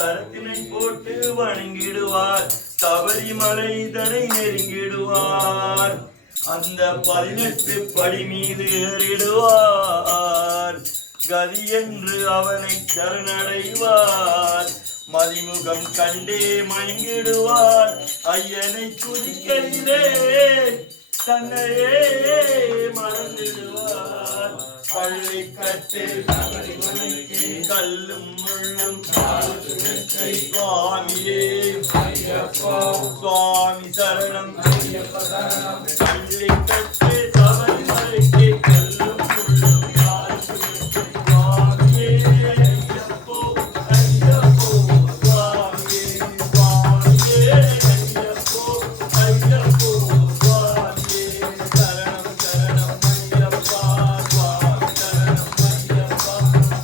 கரத்தினை போட்டு வணங்கிடுவார். சபரிமலை இதனை நெருங்கிடுவார். அந்த 18 படி மீது ஏறிடுவார். கதி என்று அவனை சரணடைவார். மதிமுகம் கண்டே மயங்கிடுவார். ஐயனை துதிக்கையிலே தன்னையே மறந்துடுவார். பள்ளி கட்டு கல்லும் முள்ளும் சுவாமியே சுவாமி சரணம். பள்ளி கட்டு சபரிமலைக்கு கல்லும் முள்ளும் சுவாமியே ஐயப்போ ஐயப்போ சுவாமியே சுவாமியே ஐயப்போ ஐயப்போ சுவாமியே சரணம் சரணம் ஐயப்பா சுவாமி சரணம் ஐயப்பா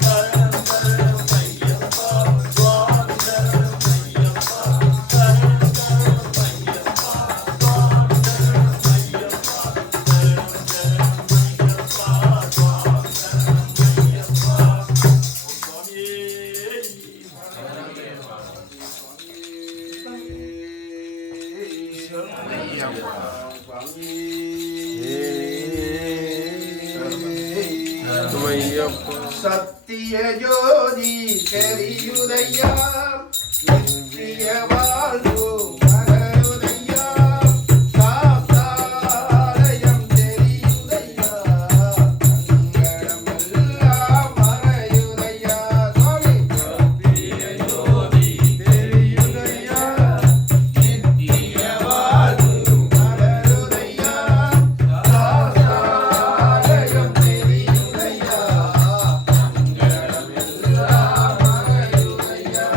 சரணம் சரணம் ஐயப்பா சுவாமி சரணம் ஐயப்பா சரணம் சரணம் ஐயப்பா சுவாமி சரணம் ஐயப்பா சரணம் சரணம் ஐயப்பா சுவாமி சரணம் ஐயப்பா சத்திய ஜோதி தெரியுதையா நித்திய வாழ்வு மகருதையா சாஸ்தாலயம் தெரியுதையா சங்கடமெல்லாம் மறையுதையா சுவாமி சத்திய ஜோதி தெரியுதையா நித்திய வாழ்வு மகருதையா சாஸ்தாலயம் தெரியுதையா சங்கடமெல்லாம் மறையுதையா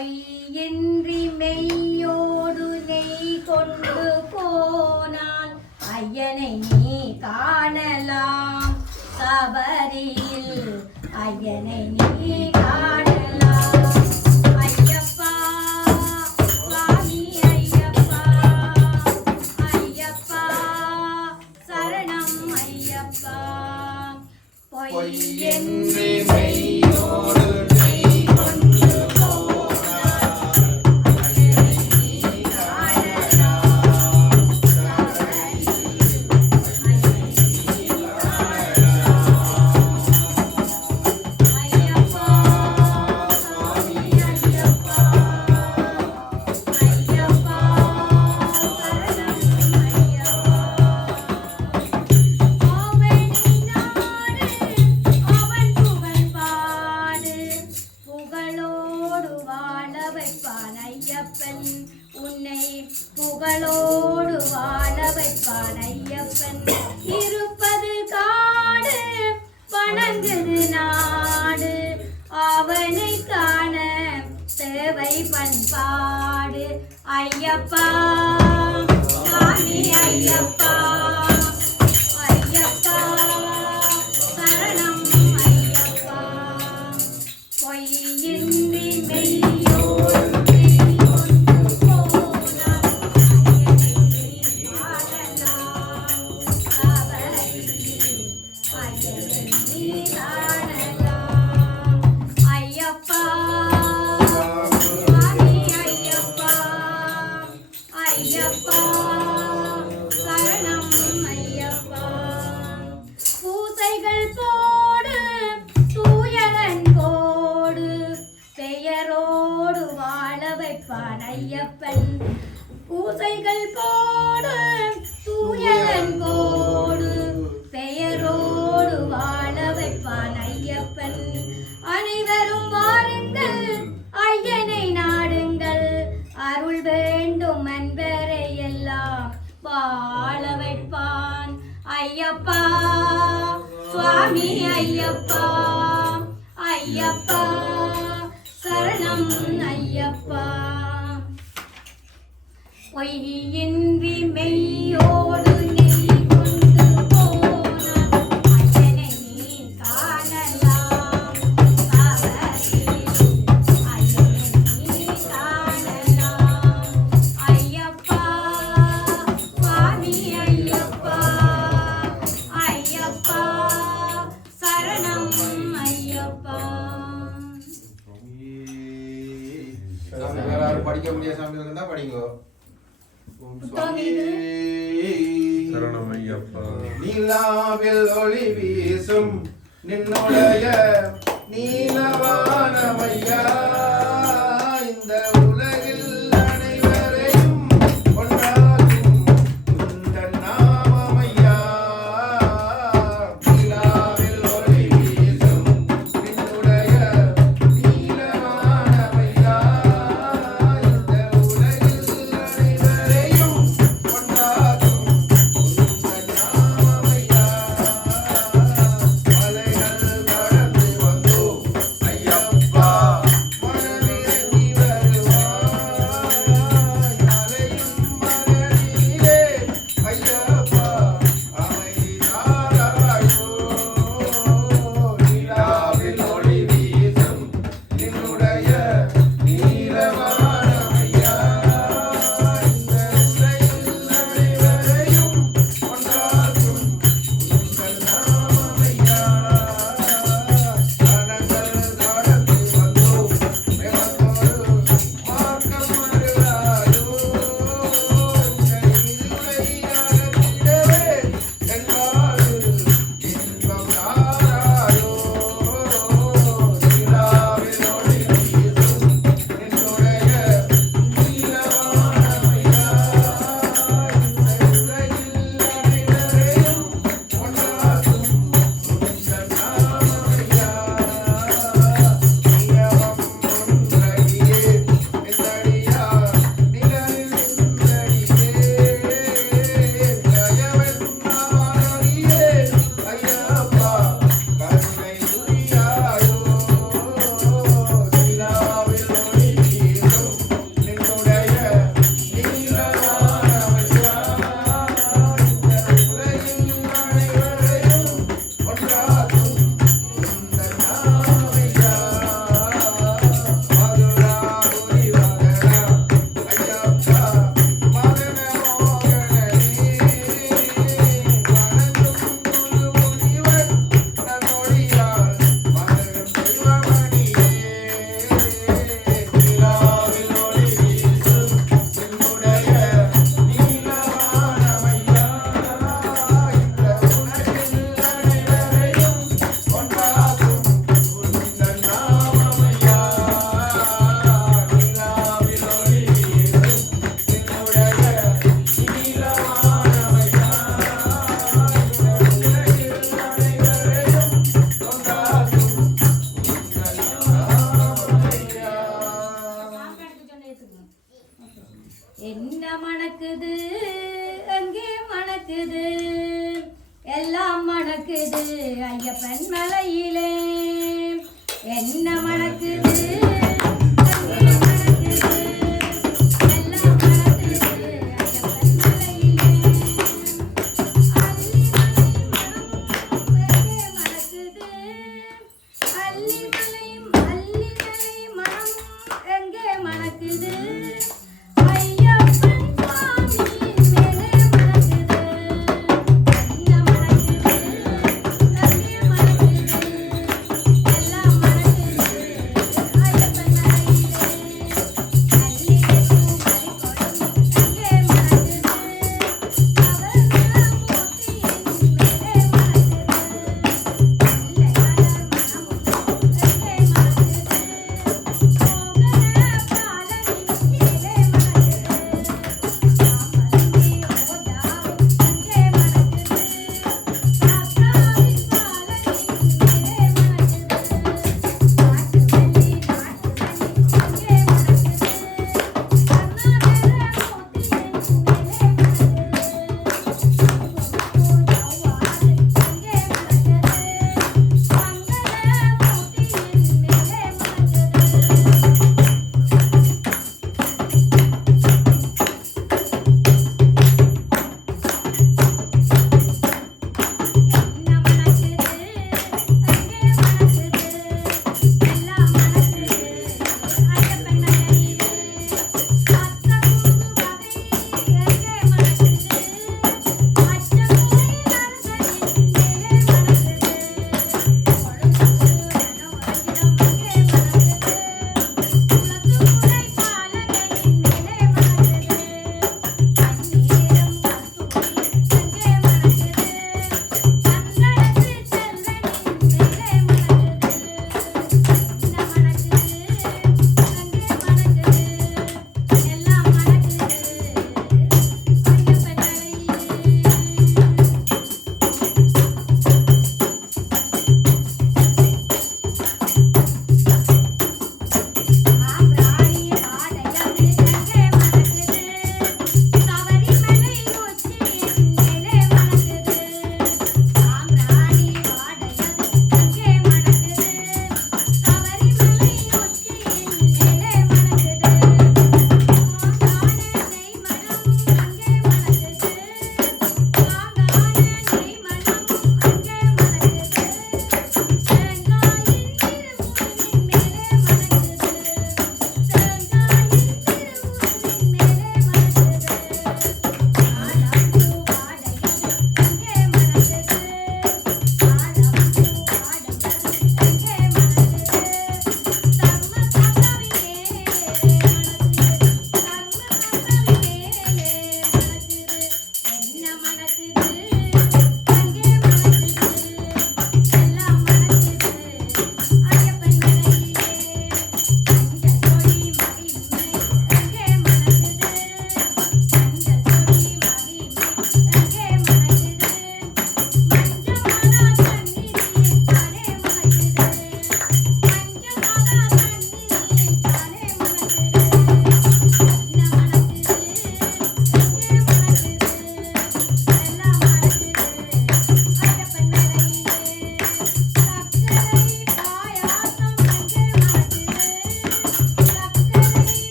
பொய்யின்றி மெய்யோடு நெய் கொண்டு போனால் ஐயனை நீ காணலாம் சபரியில் ஐயனை நீ காணலாம் ஐயப்பா சுவாமி ஐயப்பா ஐயப்பா சரணம் ஐயப்பா பொய்யின்றி மெய்யோடு நெய் கொண்டு போனார் ஐயனை நீ காணலாம் சபரியில் ஐயனை நீ காணலாம் ஐயப்பா சுவாமி ஐயப்பா ஐயப்பா சரணம் ஐயப்பா அவனி நாடு அவன் புகழ் பாடு புகழோடு வாழ வைப்பான் ஐயப்பன் உன்னை புகழோடு வாழ வைப்பான் ஐயப்பன் இருப்பது காடு வணங்குது நாடு அவனை காண தேவை பண்பாடு ஐயப்பா சுவாமி ஐயப்பா ஐயப்பா சரணம் ஐயப்பா பொய்யின்றி மெய்யோடு நெய் கொண்டு போனார் ஐயனை நீ காணலாம் சபரியில் ஐயனை நீ காணலாம் ஐயப்பா சுவாமி ஐயப்பா ஐயப்பா சரணம் ஐயப்பா பூசைகள் போடு தூயகன் கோடு பெயரோடு வாழ வைப்பான் ஐயப்பன் பூசைகள் போடு தூயகன் கோடு பெயரோடு வாழ வைப்பான் ஐயப்பன் அனைவரும் வாருங்கள் ஐயனை நாடுங்கள் அருள் வேண்டும் அன்பரை எல்லாம் வாழ வைப்பான் ஐயப்பா சுவாமி ஐயப்பா ஐயப்பா சரணம் ஐயப்பா பொய்யின்றி மெய்யோடு நெய் கொண்டு போனார் ஐயனை நீ காணலாம் சபரியில் ஐயனை நீ காணலாம் ஐயப்பா சுவாமி ஐயப்பா ஐயப்பா சரணம் ஐயப்பா சாமி வேற யாரும் படிக்க முடியாத சாமி இருந்தா படிங்க. ஓம் சுவாமி சரணம் ஐயப்பா. நீலாவில் ஒளி வீசும் நின்னுடைய நீலவானமையா இந்த உலகில் அனைவரையும் கொண்டாடும் உந்தன் நாமமையா. நீலாவில் ஒளி வீசும் நின்னுடைய நீலவானமையா இந்த உலகில் அனைவரையும் கொண்டாடும் உந்தன் நாமமையா. மலைகள் கடந்து வந்தோம் ஐயப்பா மனதில் என்ன மணக்குது அங்கே மணக்குது எல்லாம் மணக்குது ஐயப்பன் மலையிலே என்ன மணக்குது அங்கே மணக்குது எல்லாம் மணக்குது ஐயப்பன் மலையிலே அல்லிமலை மனம் எங்கே மணக்குது ஐயப்பன் சுவாமியின் மேலே மணக்குது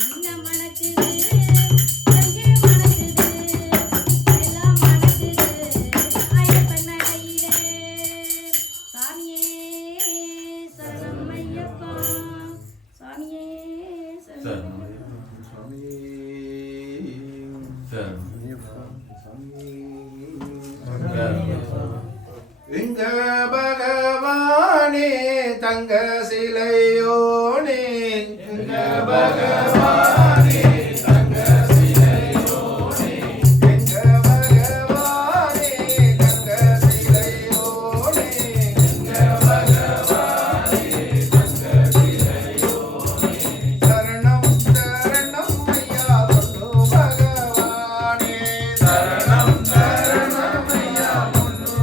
என்ன மணக்குது அங்கே மணக்குது எல்லாம் மணக்குது ஐயப்பன் மலையிலே அல்லிலே பூமரிக்கொடும் எங்கே மணக்குது அவர்மூர்த்தியின் மேலே எங்க பகவானே தங்க சிலையோனே எங்க பகவானே தங்க சிலையோனே எங்க பகவானே தங்க சிலையோனே எங்க பகவானே தங்க சிலையோனே சரணம் சரணம் ஐயா பொன்னு பகவானே சரணம் சரணம் ஐயா பொன்னு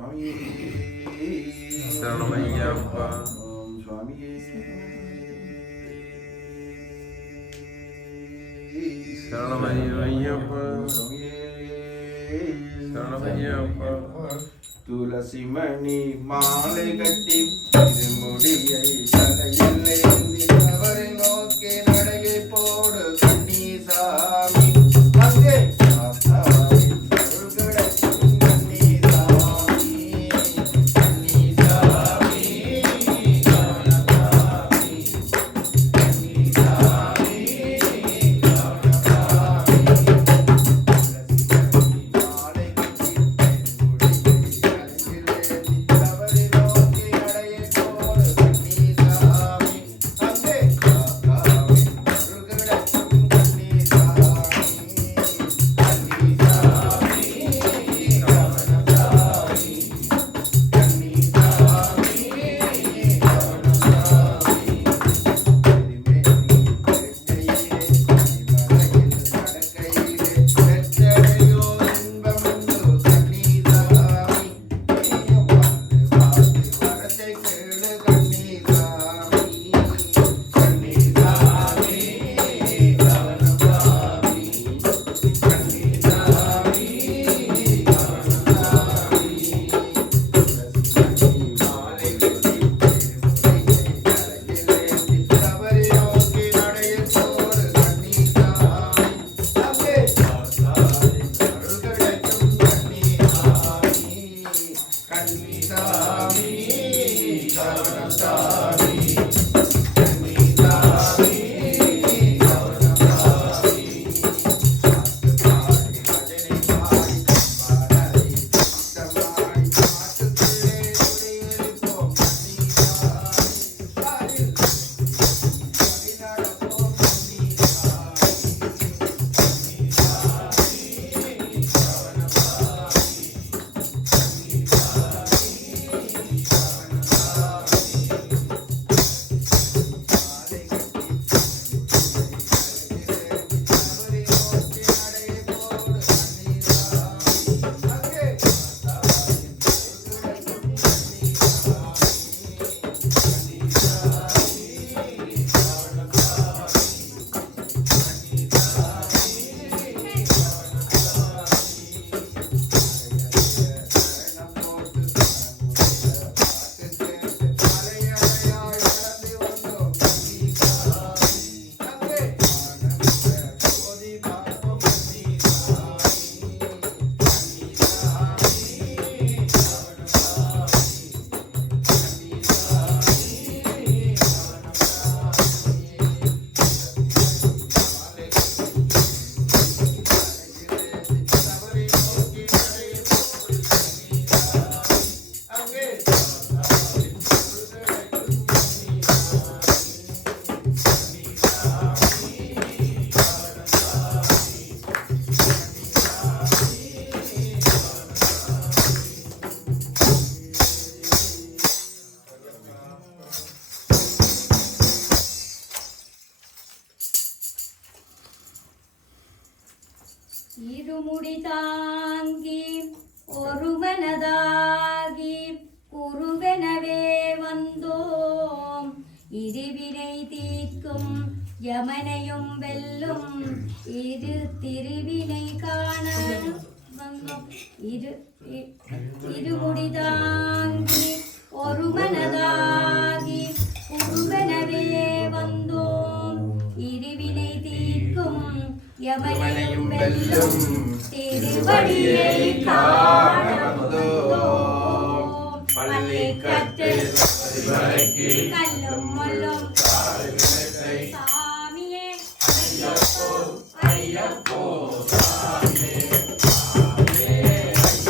சுவாமியே சரணமையப்பா. ஓம் சுவாமியே சரணமையப்பா. சுவாமியே சரணமையப்பா. துளசி மணி மாலை கட்டி திருமுடியை தலையில் ஏந்தி அவரை நோக்கி நடையை போடு கண்ணீசாமி அங்கே ஆஸ்தாவின் அருள் கிடைக்கும் கண்ணீசாமி கண்ணீசாமி கவனசாமி கண்ணீசாமி இருமுடி தாங்கி ஒருவனதாகி குருவெனவே வந்தோம் இருவினை தீர்க்கும் யமனையும் வெல்லும் இரு திருவினை காண வந்தோம் இருமுடி தாங்கி ஒருவனதாகி குருவெனவே வந்தோம் இருவினை தீர்க்கும் யமனையும் வெல்லும் திருவடியை காண வந்தோம் பள்ளி கற்று கல்லும் மல்லும் சாமியே ஐயப்போ ஐயப்போ சாமியே சாமியே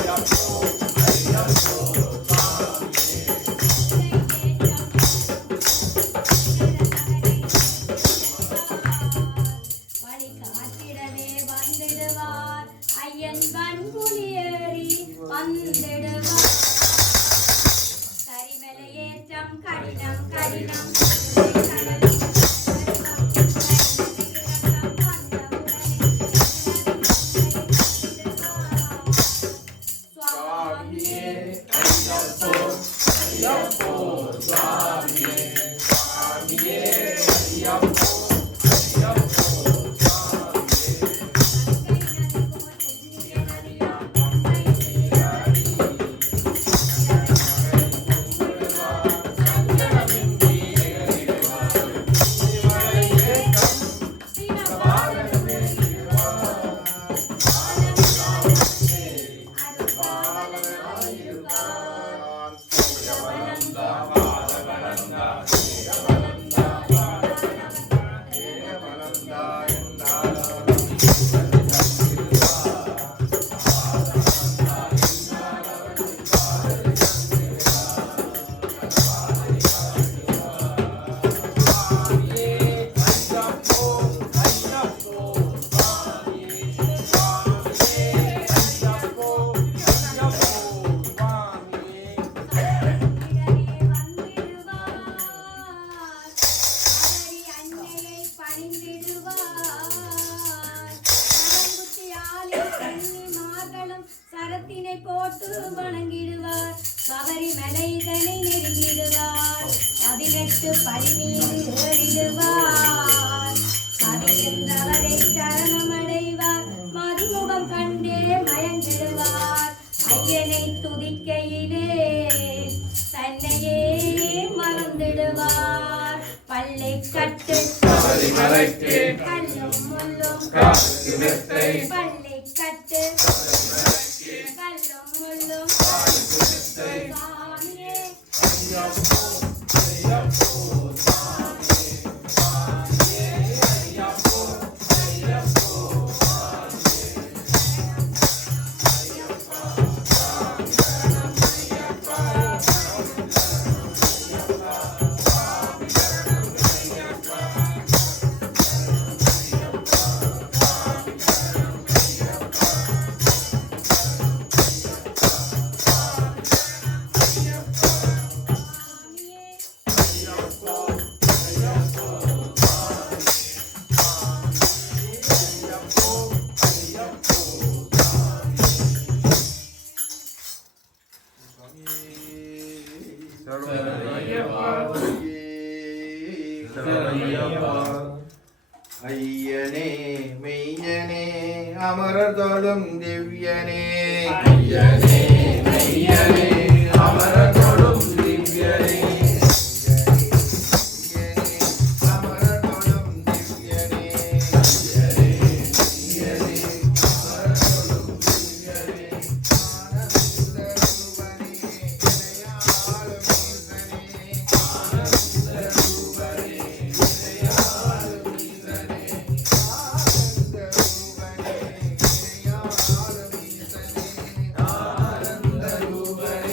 ஐயப்போ ஐயப்போ கரிமலையேற்றம் கடினம் கடினம் சரத்தினை போட்டு வணங்கிடுவார் சபரிமலை இதனை நெருங்கிடுவார் 18 படி மீது ஏறிடுவார் அறிகின்றவரை சரணமடைவார் மதிமுகம் கண்டே மயங்கிடுவார் ஐயனை துதிக்கையிலே தன்னையே மறந்துடுவார் பல்லை கட்டு கல்லும் முள்ளும் பல்லை கட்டு கல்லும் முள்ளும் சாமியே ஐயனே மெய்யனே அமரர் தொழும் திவ்யனே ஐயனே மெய்யனே அமரர் தொழும் திவ்யனே அமரர் தொழும் திவ்யனே ஆனந்த ரூபனே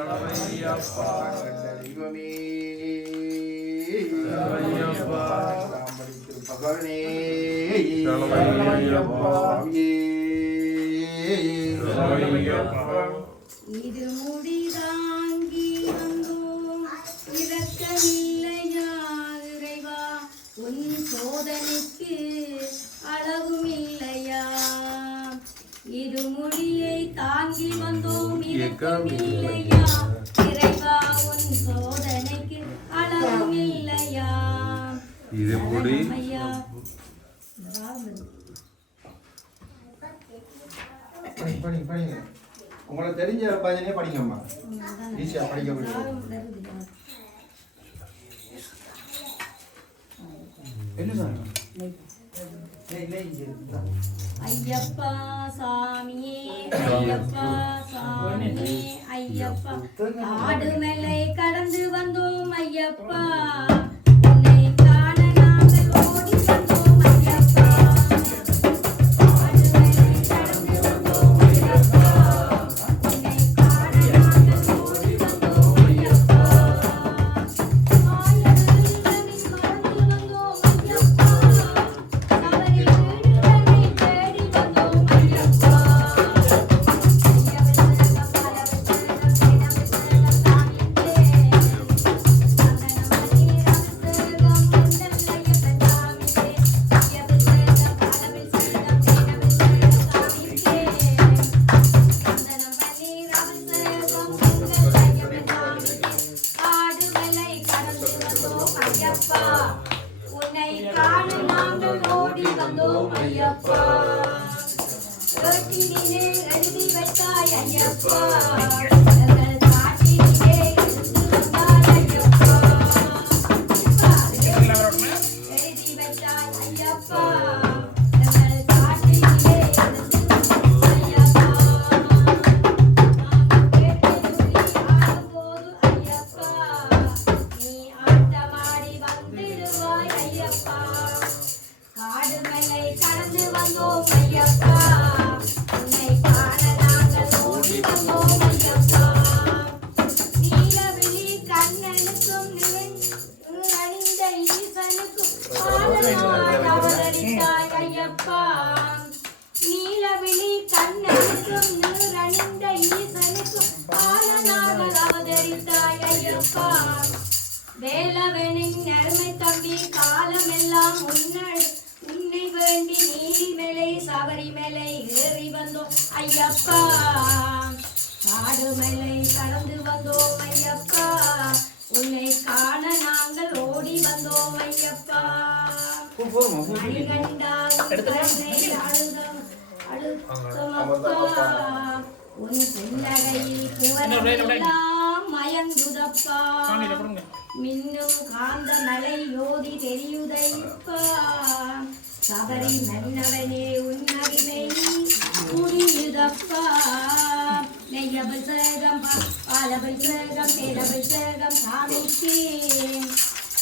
சரணமையப்பா தெய்வமே சரணமையப்பா ராமணி திருப்பகவனே சரணமையப்பா சரணமையப்பா இது முடிதாங்கி வந்தோம் இரக்கமில்லையா இறைவா உன் சோதனைக்கு அளவும் இல்லையா இது முடியை தாங்கி வந்தோம் இரக்கமில்லையா இறைவா உன் சோதனைக்கு அளவும் இல்லையா இது முடி ஐயா படிங்க உங்களுக்கு தெரிஞ்ச பஜனையே படிங்கம்மா ஈஸியா படிக்க முடியும் ஐயப்பா சாமியே ஐயப்பா சாமியே ஐயப்பா ஆடுமலை கடந்து வந்தோம் ஐயப்பா உன்னை காண நாங்கள் ஓடி வந்தோம் ஐயப்பா ஆடுமலை கடந்து வந்தோம் ஐயப்பா உன்னை காண நாங்கள் ஓடி வந்தோம் ஐயப்பா ஆயர்களின் மறந்து வந்தோம் ஐயப்பா அவரை வீடுகளை தேடி வந்தோம் ஐயப்பா உன்னை காண நாங்கள் ஓடி வந்தோம் ஐயப்பா ரோட்டினிலே எழுதி வைத்தாய் ஐயப்பா எங்கள் காட்டினிலே எழுந்து வந்தாய் ஐயப்பா எழுதி வைத்தாய் ஐயப்பா எங்கள் காட்டினிலே எழுந்து வந்தாய் ஐயப்பா நாங்கள் கேட்டு ஆடும்போது ஐயப்பா நீ ஆட்டமாடி வந்திடுவாய் ஐயப்பா காடுமலை கடந்து வந்தோம் ஐயப்பா உன்னை காண நாங்கள் ஓடி வந்தோம் ஐயப்பா நீலவிழி கண்ணனுக்கும் அணிந்த ஈசனுக்கும் பாலனாய் அவதரித்தாய் ஐயப்பா நீலவிழி கண்ணனுக்கும் அணிந்த ஈசனுக்கும் பாலனாக அவதரித்தாய் ஐயப்பா வேலவனின் அருமை தம்பி காலமெல்லாம் உன்னை வேண்டி நீலிமலை சபரிமலை ஏறி வந்தோம் ஐயப்பா காடுமலை கடந்து வந்தோம் ஐயப்பா உன்னை காண நாங்கள் ஓடி வந்தோம் ஐயப்பா மணிகண்டா அழுத்தமப்பா உன் புன்னகையில் புவனமெல்லாம் மயங்குதப்பா மின்னும் காந்த மலை யோதி தெரியுதைப்பா சபரி மன்னவனே உன் மகிமை புரியுதப்பா நெய்யபிஷேகம் பாலபிஷேகம் தேரபிஷேகம் சாமிக்கு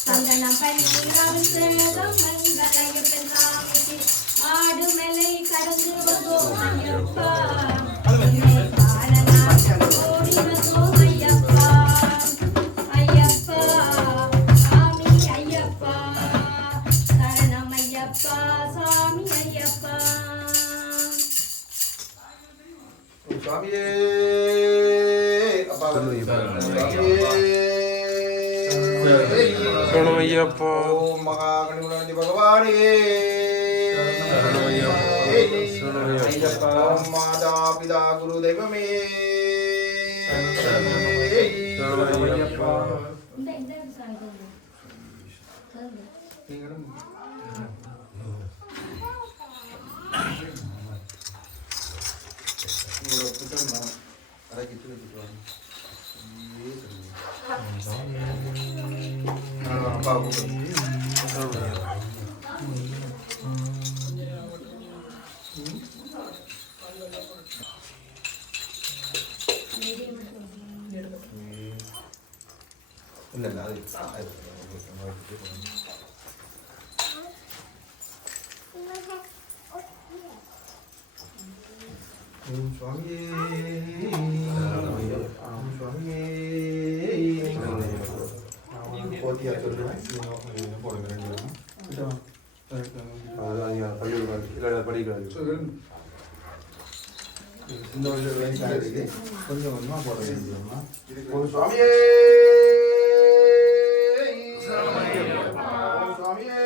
சந்தனம் பன்னீர் அபிஷேகம் மங்களயப்பன் சாமிக்கு ஆடுமலை கடந்து வந்தோம் ஐயப்பா உன்னை காண நாங்கள் ஓடி வந்தோம் ஐயப்பா ஐயப்பா சாமி ஐயப்பா சரணம் ஐயப்பா சாமி ஐயப்பா சுவாமியே அப்பா சரணமையப்பா ஓம் மகா கணபதி பகவானே சரணமையப்பா ஓம் மாதா பிதா குரு தெய்வமே சரணமையப்பா இந்த சாமி நீங்களும் உங்களோட புத்தகம் தான் அதை கிட்டு வச்சுட்டு வாங்க அப்பா கூப்பிடுங்க இல்லை இல்லை அது ஓம் சுவாமியே ஓம் சுவாமியே போட்டியா சொல்லுவேன் நீங்க போடுங்க ரெண்டு பேரும் இந்த வருஷம் இருக்கு கொஞ்சம் கொஞ்சமா போட வேண்டியதுமா ஓம் சுவாமியே ஓம் சுவாமியே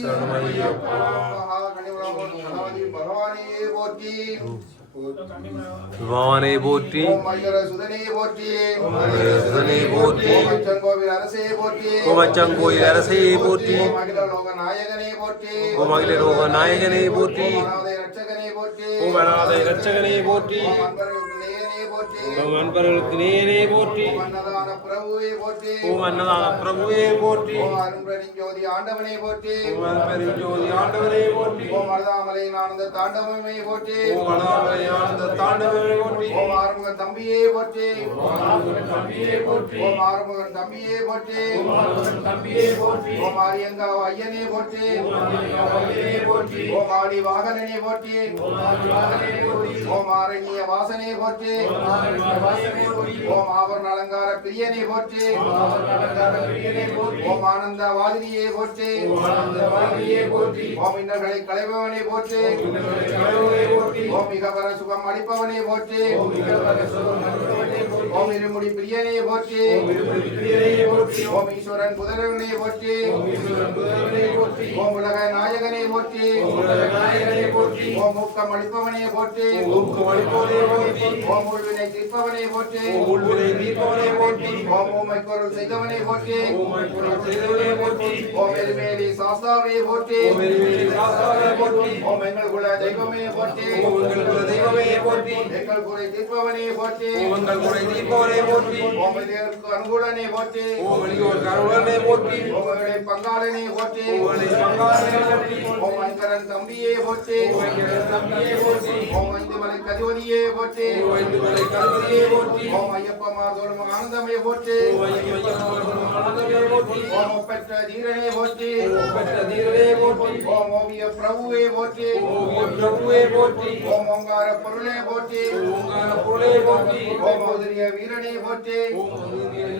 சரணமையப்பா. பகவானே போற்றி பகவானே போற்றி ஓம் ஐயர சுதனே போற்றி ஓம் ஐயர சுதனே போற்றி. ஓம் அச்சங்கோவில் அரசே போற்றி ஓம் அச்சங்கோயில் அரசே போற்றி ஓம் அகில லோக நாயகனே போற்றி ஓம் அகில லோக நாயகனே போற்றி ஓம் அநாதை ரட்சகனே போற்றி ஓம் அநாதை இரட்சகனே போற்றி ஓம் அன்பர்களுக்கு நேயனே போற்றி ஓம் அன்பர்களுக்கு நேரே போற்றி ஓம் அன்னதான பிரபுவே போற்றி ஓம் அன்னதான பிரபுவே போற்றி ஓம் அரும்பெரும் ஜோதி ஆண்டவனே போற்றி ஓம் அன்பெரும் ஜோதி ஆண்டவரே போற்றி ஓம் அருதாமலையின் ஆனந்த தாண்டவமே போற்றி ஓம் அனாமலை ஆனந்த தாண்டவரே போற்றி ஓம் ஆறுமுகன் தம்பியே போற்றி ஓம் ஆறுமுகன் தம்பியே போற்றி ஓம் ஆறுமுகன் தம்பியே போற்றி ஓம் ஆறுமுகன் தம்பியே போற்றி ஓம் ஆரியங்காவ் ஐயனே போற்றி ஓம் ஆரியங்காவ் போற்றி ஓம் ஆடி வாகனனே போற்றி ஓம் ஆதிவாகனே போற்றி ஓம் ஆரண்ய வாசனே போற்றி ஓம் ஆரண்ய வாசனே போற்றி ஓம் ஆபரண அலங்கார பிரியனே போற்றி ஓம் ஆபரண அலங்கார பிரியனே போற்றி ஓம் ஆனந்த வாதினியே போற்றி ஓம் ஆனந்த வாதினியே போற்றி ஓம் இன்னல்களை களைபவனே போற்றி இன்னல்களை களைபவனே போற்றி ஓம் மிகவர சுகம் அளிப்பவனே போற்றி ஓம் மிகவர சுகம் அளிப்பவனே போற்றி ஓம் இருமுடி பிரியனே போற்றி ஓம் இருமுடி பிரியனே போற்றி ஓம் ஈஸ்வரன் புதரனே போற்றி ஓம் ஈஸ்வரன் புதல்வனே போற்றி ஓம் உலக நாயகனே போற்றி ஓம் உலக நாயகனே போற்றி ஓம் ஊக்கம் அளிப்பவனே போற்றி ஓம் ஊக்கம் அளிப்பவனே போற்றி ஓம் உள்வினை தீர்ப்பவனே போற்றி ஓம் உள்வினை தீர்ப்பவனே போற்றி ஓம் ஊமை பொருள் செய்தவனே போற்றி ஓம் ஐம்பொருள் செய்தவனே போற்றி ஓம் எருமேலி சாஸ்தாவே போற்றி ஓம் எருமேலி சாஸ்தாவே போற்றி ஓம் எங்கள் குல தெய்வமே போற்றி ஓம் எங்கள் குல தெய்வமே போற்றி எங்கள் குறை தீர்ப்பவனே போற்றி ஓம் எங்கள் குறை தீர்ப்பவனே போற்றி ஓம் இதற்கு அனுகூலனே போற்றி ஓம் அடியோர் கருணனே போற்றி ஓம் எங்களை பங்காளனே போற்றி ஓம் எங்களை பங்காளனே போற்றி ஓம் ஐங்கரன் தம்பியே போற்றி ஓம் ஐங்கரன் தம்பியே போற்றி ஓம் ஐந்துமலை கதிவதியே போற்றி ஓம் ஐந்துமலை கருதியே போற்றி ஓம் ஐயப்பமா தோறும் ஆனந்தமே போற்றி ஓம் ஐயப்பன் ஆனந்தமே போற்றி ஓம் ஒப்பற்ற தீரனே போற்றி ஓம் பெற்ற தீரனே போற்றி ஓம் ஓவிய பிரபுவே போற்றி ஓம் பிரபுவே போற்றி ஓம் ஓங்கார பொருளே போற்றி ஓங்கார பொருளே போற்றி ஓம் மௌதிரிய வீரனே போற்றி ஓம்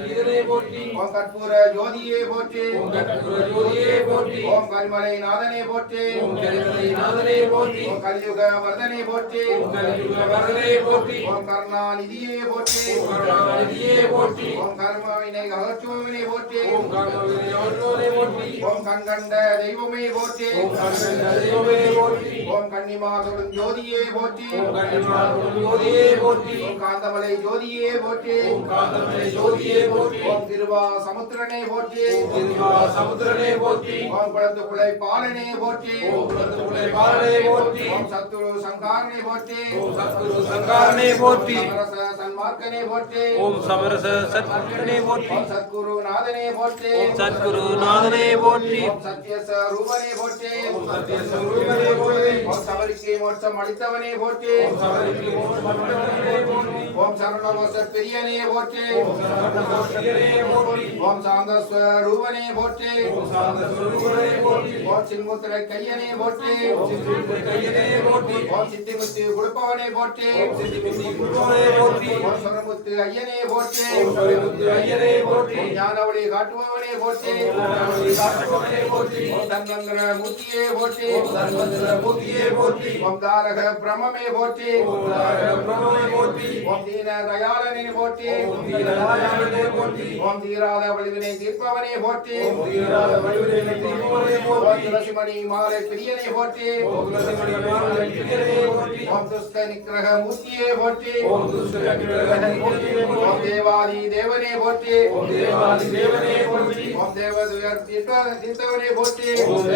வீரனே போற்றி ஓம் கற்பூர ஜோதியே போற்றி ஓம் கற்பூர ஜோதியே போற்றி ஓம் கல்மலை நாதனே போற்றி ஓம் கரிமலை நாதனே போற்றி ஓம் கலியுக வர்தனே போற்றி ஓம் கலியுக வரதனே போற்றி ஓம் கருணாநிதியே போற்றி ஓம் கருணாநிதியே போற்றி ஓம் கர்மவினை அகற்றுவனே போற்றி ஓம் கர்மவினை அகற்றுவனே போற்றி ஓம் கண்கண்ட தெய்வமே போற்றி ஓம் கண்கண்ட தெய்வமே போற்றி ஓம் கன்னிமாதொடும் ஜோதியே போற்றி ஓம் கன்னிமாதொடும் ஜோதியே போற்றி ஓம் காந்தமலை ஜோதியே போற்றி ஓம் காந்தமலை ஜோதியே போற்றி ஓம் திருவா சமுத்திரனே போற்றி ஓம் திருவா சமுத்திரனே போற்றி ஓம் குளத்துக்குளை பாலனே போற்றி ஓம் குலத்துக்குள்ளே பாலனே போற்றி ஓம் சத்துரு சங்காரனே போற்றி ஓம் சத்குரு சங்காரனே போற்றி சமரச சன்மார்க்கனே போற்றி ஓம் சமரச சத்குருனே போற்றி ஓம் சத்குரு நாதனே போற்றி ஓம் சத்குரு நாதனே போற்றி ஓம் சத்ய ரூபனே போற்றி ஓம் சத்ய ஸ்வரூபனே போற்றி ஓம் சபரிக்கு மோட்சம் அளித்தவனே போற்றி ஓம் சபரிக்கு மோட்சமளித்தவனே போற்றி ஓம் சரணவச பிரியனே போற்றி ஓம் சரணவசியனே போற்றி ஓம் சாந்த ஸ்வரூபனே போற்றி ஓம் சாந்த ஸ்வரூபனே போற்றி ஓம் சின்முத்திர கையனே போற்றி ஓம் சித்திமுத்திர கையனே போற்றி ஓம் சித்திமுத்து கொடுப்பவனே போற்றி ஓம் சித்திமுத்தி குருவனே போற்றி ஓம் சுரமுத்து ஐயனே போற்றி ஓம் சுரமுத்து ஐயனே போற்றி ஓம் ஞானவழி காட்டுபவனே போற்றி ஓம் ஞானவழி காட்டுபவனே போற்றி ஓம் தன்வந்திர மூர்த்தியே போற்றி ஓம் தன்வந்திர மூர்த்தியே போற்றி ஓம் தாரக பிரமமே போற்றி ஓம் தாரக பிரமமே போற்றி ஓம் தீன தயாளனே போற்றி ஓம் தீனதயாளனே போற்றி ஓம் தீராத வலிவினை தீர்ப்பவனே போற்றி ஓம் தீராத வலிவினை தீர்ப்பவனே ஓம் போற்றி துளசிமணி மாலை பிரியனே போற்றி ஓம் துளசிமணி மாலை பிரியனே போற்றி ஓம் துஷ்ட நிக்கிரக மூர்த்தியே போற்றி ஓம் துஷ்ட நிக்கிரக மூர்த்தியே ஓம் போற்றி தேவாதி தேவனே போற்றி ஓம் தேவாதி தேவனே போற்றி ஓம் தேவதுயர் தீர்த்தவனே போற்றி ஓம்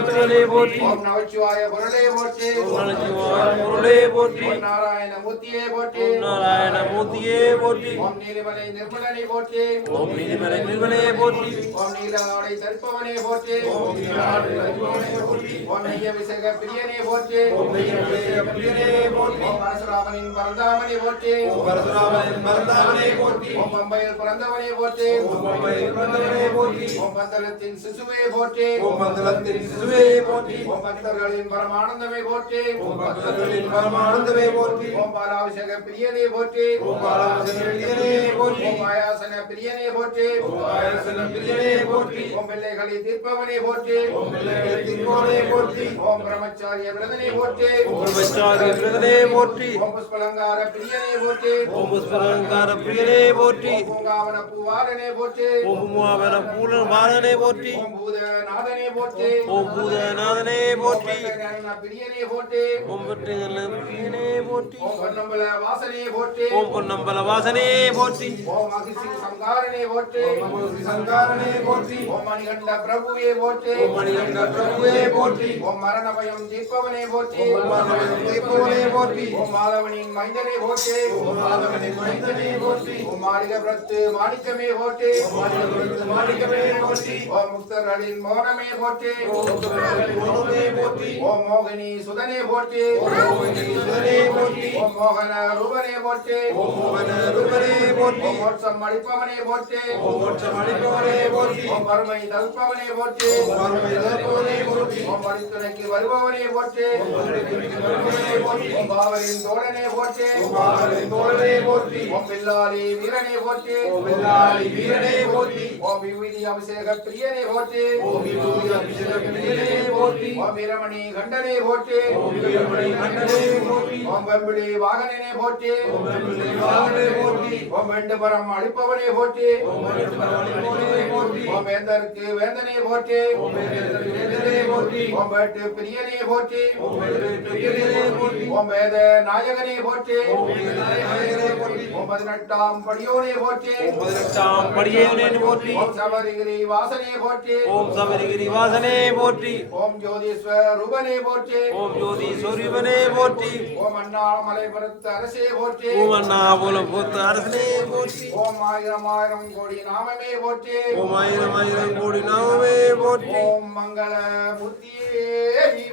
தேவனே போற்றி ஓம் நமச்சிவாய பொருளே போற்றி ஓம் நமச்சிவாய பொருளே போற்றி ஓம் நாராயண மூர்த்தியே போற்றி ஓம் நாராயண மூர்த்தியே போற்றி ஓம் நீலிமலை நிர்மலனே போற்றி ஓம் நீதிமலை நிர்மலே போற்றி ஓம் நீலாடை தற்பவனே போற்றி ஓம் நீராடு தரிப்பவனே போற்றி ஓம் நெய்யபிஷேக பிரியனே போற்றி ஓம் நெய்யபிஷேக பிரியனே போற்றி ஓம் பரசுராமனின் பரந்தாமனே போற்றி ஓம் பரசுராம மறந்தாவனே போற்றி ஓம் பம்பையில் பிறந்தவனே போற்றி ஓம் பம்பையில் பிறந்தவனே போற்றி ஓம் பந்தளத்தின் சிசுவே போற்றி ஓம் பந்தளத்தின் சிசுவே போற்றி ஓம் பக்தர்களின் பரமானந்தமே போற்றி ஓம் பக்தர்களின் பரமானந்தமே போற்றி ஓம் பாலாபிஷேக பிரியனே போற்றி ஓம் பாலாபிஷேக பிரியனே போற்றி ஓம் ஆயாசன பிரியனே போற்றி ஓம் ஆயாசன பிரியனே போற்றி ஓம் பிள்ளைகளை தீர்ப்பவனே போற்றி ஓம் பிள்ளைகளை தீர்ப்பவனே போற்றி ஓம் பிரம்மச்சாரிய விரதனே போற்றி ஓம் பிரம்மச்சாரிய விரதனே போற்றி ஓம் புஷ்பலங்கார பிரியனே போற்றி ஓம் புஷ்பலங்கார பிரியனே போற்றி ஓம் பூங்காவன பூவாலனே போற்றி ஓம் பூமாவன பூலபாலனே போற்றி ஓம் பூதநாதனே போற்றி ஓம் பூதநாதனே போற்றி ஓம் பிரியனே போற்றி ஓம் வெற்றிகள பிரியனே போற்றி ஓம் பொன்னம்பல வாசனே போற்றி ஓம் பொன்னம்பல வாசனே போற்றி ஓம் அகிசி சங்காரனே போற்றி ஓம் சங்காரனே போற்றி ஓம் மணிகண்ட பிரபுவே போற்றி ஓம் மணிகண்ட பிரபுவே போற்றி ஓம் மரண பயம் தீர்ப்பவனே போற்றி ஓம் மரணபயம் தீர்ப்பவனே போற்றி ஓம் மாதவனின் மைந்தனே போற்றி ஓம் மாதவனின் மைந்தனே போற்றி ஓம் மாளிக பிரத்து மாணிக்கமே போற்றி ஓம் மாணிக்கபிரத்து மாணிக்கமே போற்றி ஓம் முக்தர்களின் மோனமே போற்றி ஓம் முக்தர்களின் மோனமே போற்றி ஓம் மோகினி சுதனே போற்றி ஓம் மோகினி சுதனே போற்றி ஓம் மோகன ரூபனே போற்றி ஓம் மோகன ரூபனே போற்றி ஓம் மோட்சம் அளிப்பவனே போற்றி ஓம் மோட்சம் அளிப்பவனே போற்றி ஓம் வறுமை தவிப்பவனே போற்றி ஓம் வறுமை தவிப்பவனே போற்றி ஓம் பரித்துணைக்கு வருபவனே போற்றி வருபவனே போற்றி ஓம் பாவரின் தோழனே போற்றி ஓம் பாவரின் தோழனே போற்றி ஓம் பில்லாரி வீரனே போற்றி ஓம் வெள்ளாளி வீரனே போற்றி ஓம் விபூதி அபிஷேக பிரியனே போற்றி ஓம் விபூதி அபிஷேக பிரியனே போற்றி ஓம் வீரமணி கண்டனே போற்றி ஓம் வீரமணி கண்டனே போற்றி ஓம் வெம்பிடி வாகனனே போற்றி ஓம் வெம்பிடி வாகனனே போற்றி ஓம் வேண்டுபரம் அளிப்பவனே போற்றி ஓம் வேண்டுபரமளிப்பவனே போற்றி ஓம் வேந்தருக்கு வேந்தனே போற்றி ஓம் வேந்தருக்கு வேந்தனே போற்றி ஓம் வேட்டு பிரியனே போற்றி ஓம் வேட்டு பிரியனே போற்றி ஓம் வேத நாயகனே போற்றி ஓம் வேதநாயகனே போற்றி ஓம் 18ஆம் படியோனே போற்றி ஓம் 18ஆம் படியேனே போற்றி ஓம் சபரிகிரி வாசனே போற்றி ஓம் சபரிகிரி வாசனே போற்றி ஓம் ஜோதீஸ்வர ரூபனே போற்றி ஓம் ஜோதி சொரிவனே போற்றி ஓம் அண்ணாமலை பருத்த அரசே போற்றி ஓம் அண்ணாபுலம் போத்த அரசனே போற்றி ஓம் ஆயிரம் ஆயிரம் கோடி நாமமே போற்றி ஓம் ஆயிரம் ஆயிரம் கோடி நாமமே போற்றி ஓம் மங்கள மூர்த்தியே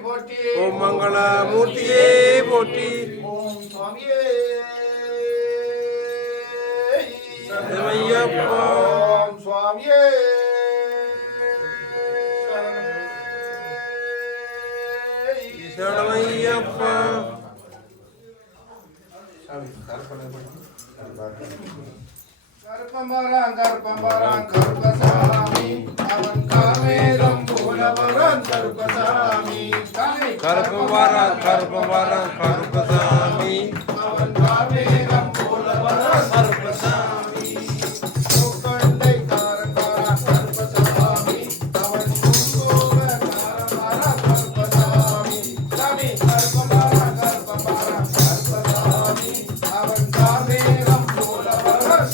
போற்றி ஓம் மங்கள மூர்த்தியே போற்றி ஓம் சுவாமியே சரணமையப்பா. ஓம் சுவாமியே சரணமையப்பா. கருப்பமரான் கருப்பமரான் கருப்பசாமி அவன் காமேகம் போலவரான் கருப்பசாமி கருப்பவாரன் கருப்பவாரன் கருப்பசாமி அவன் காமேகம் போலவரான் கருப்பசாமி பூக்கொண்டை காரங்காரன் கருப்பசாமி அவன் பூங்கோவரான் கருப்பசாமி சாமி கருப்பமரான் கருப்பமரான் கருப்பசாமி அவன் காமேகம் போலவரான்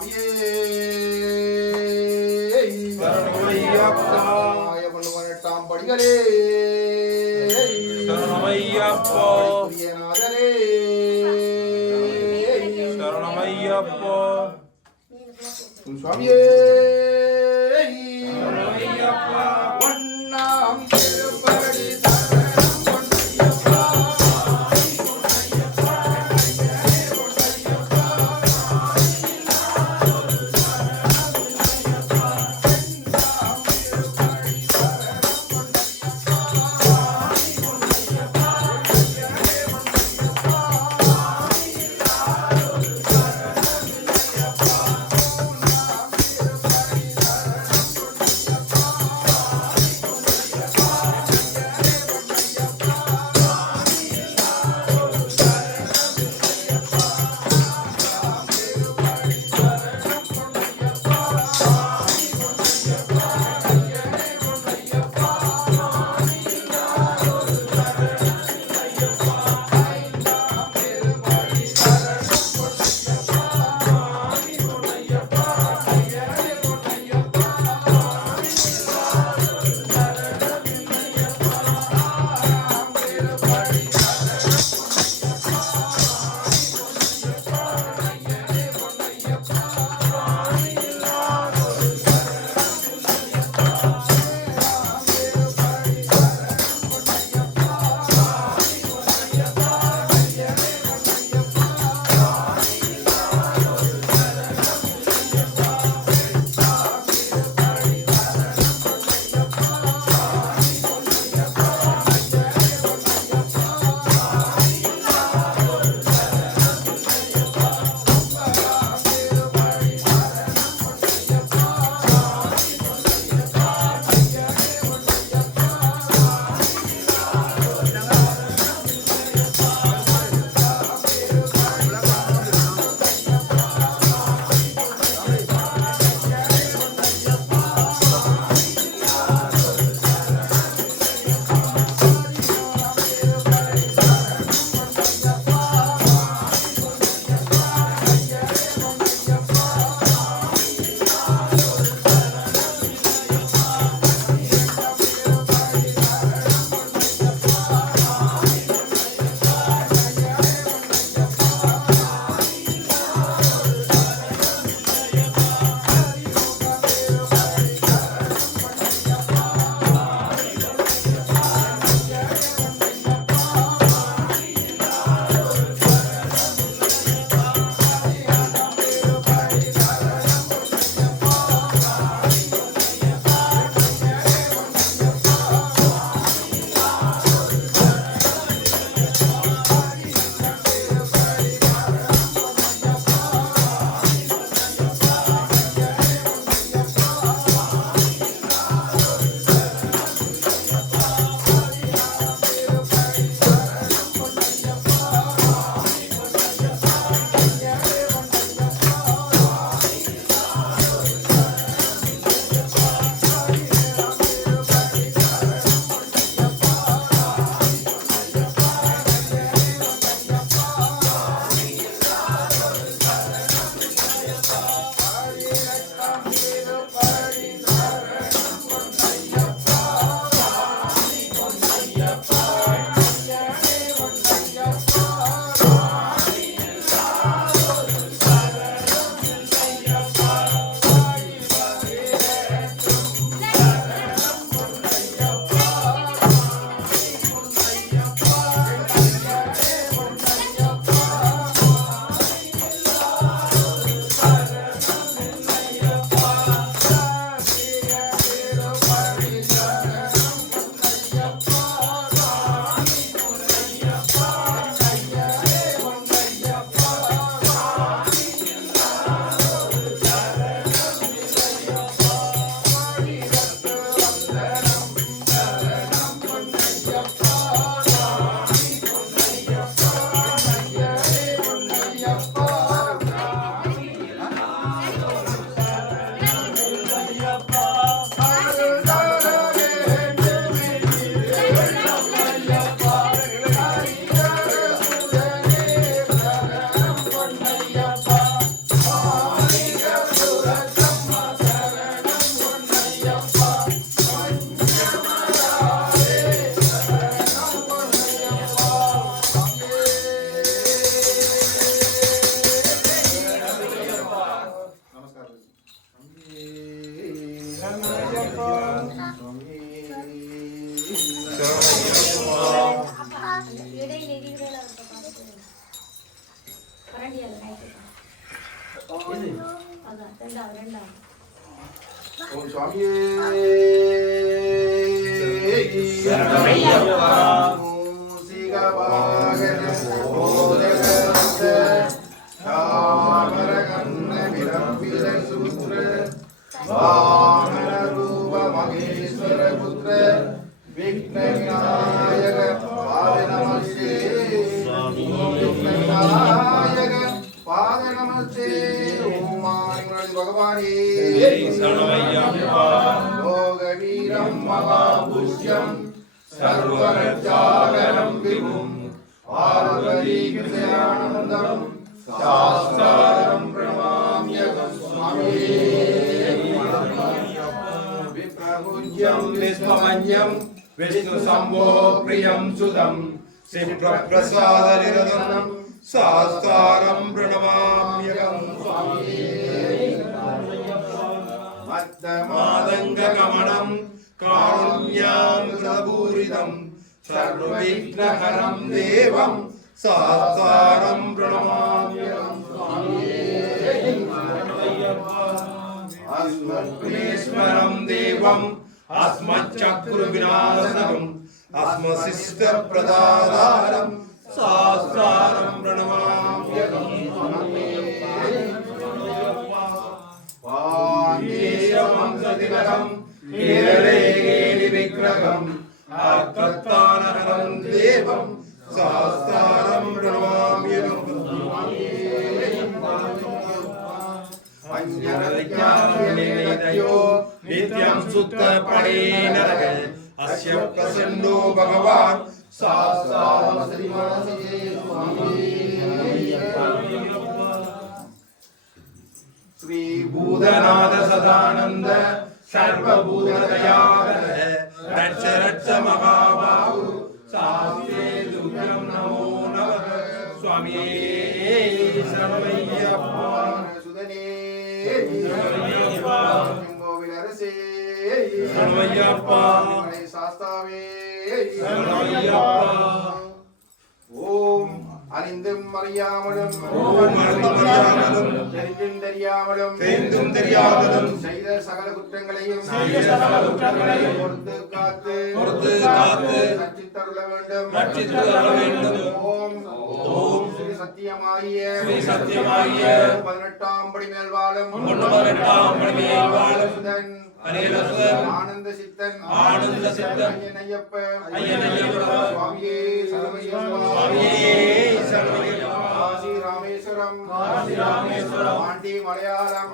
சுவாமியே சரணமையப்பா ஆயவன் 18 படிகளே சரணமையப்பா நாதனே சரணமையப்பா சுவாமியே சரணமையப்பா ஒன்னாம் திருப்படி இடையில இருக்கிற கரண்டியால அதான் ரெண்டாவது ஓம் சுவாமியே சரணமையப்பா. மூசிகவாகன மோதகஸ்த தாமரகண்ண விரம்பிர சூத்ர வாமன ரூப மகேஸ்வர புத்ர விக்ன விநாயக பாத நமஸ்தே விக்ன விநாயக பாத நமஸ்தே ஓம் ஆதிமூர்த்தி பகவானே சரணமையப்பா. லோகவீரம் மகாபுஷ்யம் சர்வரட்சாகரம் விபும் பார்வதீகிருஷ்ணானந்தம் சாஸ்தாரம் பிரணமாம்யகம் சுவாமியே விப்ரபூஜ்யம் விஸ்வமன்யம் விஷ்ணு சம்போ பிரியம் சுதம் சிப்ரப்ரசாதநிரதனம் சாஸ்தாரம் பிரணமாம்யகம் சுவாமியே மாதங்ககமனம் காருண்யாமிருதபூரிதம் சர்வவிக்னஹரம் தேவம் சாஸ்தாரம் பிரணமாம்யகம் அஸ்மத்குணேஸ்வரம் தேவம் அஸ்மச்சக்ருவிநாசனம் அஸ்மசிஷ்டப்பிரதாதாரம் சாஸ்தாரம் பிரணமாம்யகம் வாஞ்சேயவம்சதிலகம் கேரளேகேலி விக்கிரகம் ஆத்மத்தானஹரம் தேவம் சாஸ்தாரம் பிரணமாம்யகம் அஞ்ஞானவிஜ்ஞானவிநேதயோ நித்யம் சுத்த படேனரக அஸ்ய பிரசன்னோ பகவான் சாஸ்தாரம் ஸ்ரீமானசே ஸ்ரீ பூதநாத சதானந்த சர்வபூததயாவர ரட்ச ரட்ச மகாபாஹு சாஸ்தே துர்கம் நமோ நமः சுவாமியே சரணமையப்பா. சுதனே சரணமையப்பா. கோவிலரசே சரணமையப்பா. சாஸ்தாவே சரணமையப்பா. ஓம் அறிந்தும் அறியாமலும் ஓம் அறிந்தும் அறியாமலும் தெரிந்தும் தெரியாமலும் தெரிந்தும் தெரியாமலும் செய்த சகல குற்றங்களையும் பொறுத்து காத்து ரட்சித்தருள வேண்டும். ரட்சித்தருள வேண்டும். ஓம் ஓம் ஸ்ரீ சத்தியமாகிய 18ஆம் படி மேல் வாழும் 18ஆம் படி மேல் வாழும் சுதன் அநேகசுதன் ஆனந்த சித்தன் ஆனந்த சித்தன் ஐயனையப்ப சுவாமியே சரணமையப்பா சுவாமியே சரணமையப்பா. காசி ராமேஸ்வரம் பாண்டி மலையாளம்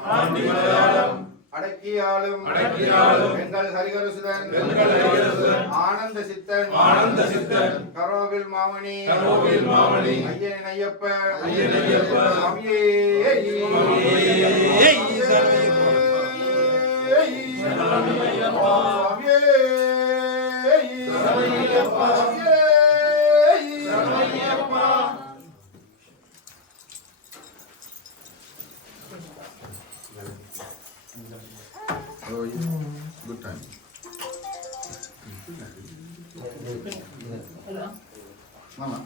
அடக்கியாளும் எங்கள் ஹரிகரசுதன் ஆனந்த சித்தன் கரோவில் மாமணி ஐயன் ஐயப்ப சுவாமியே Good time. Mama.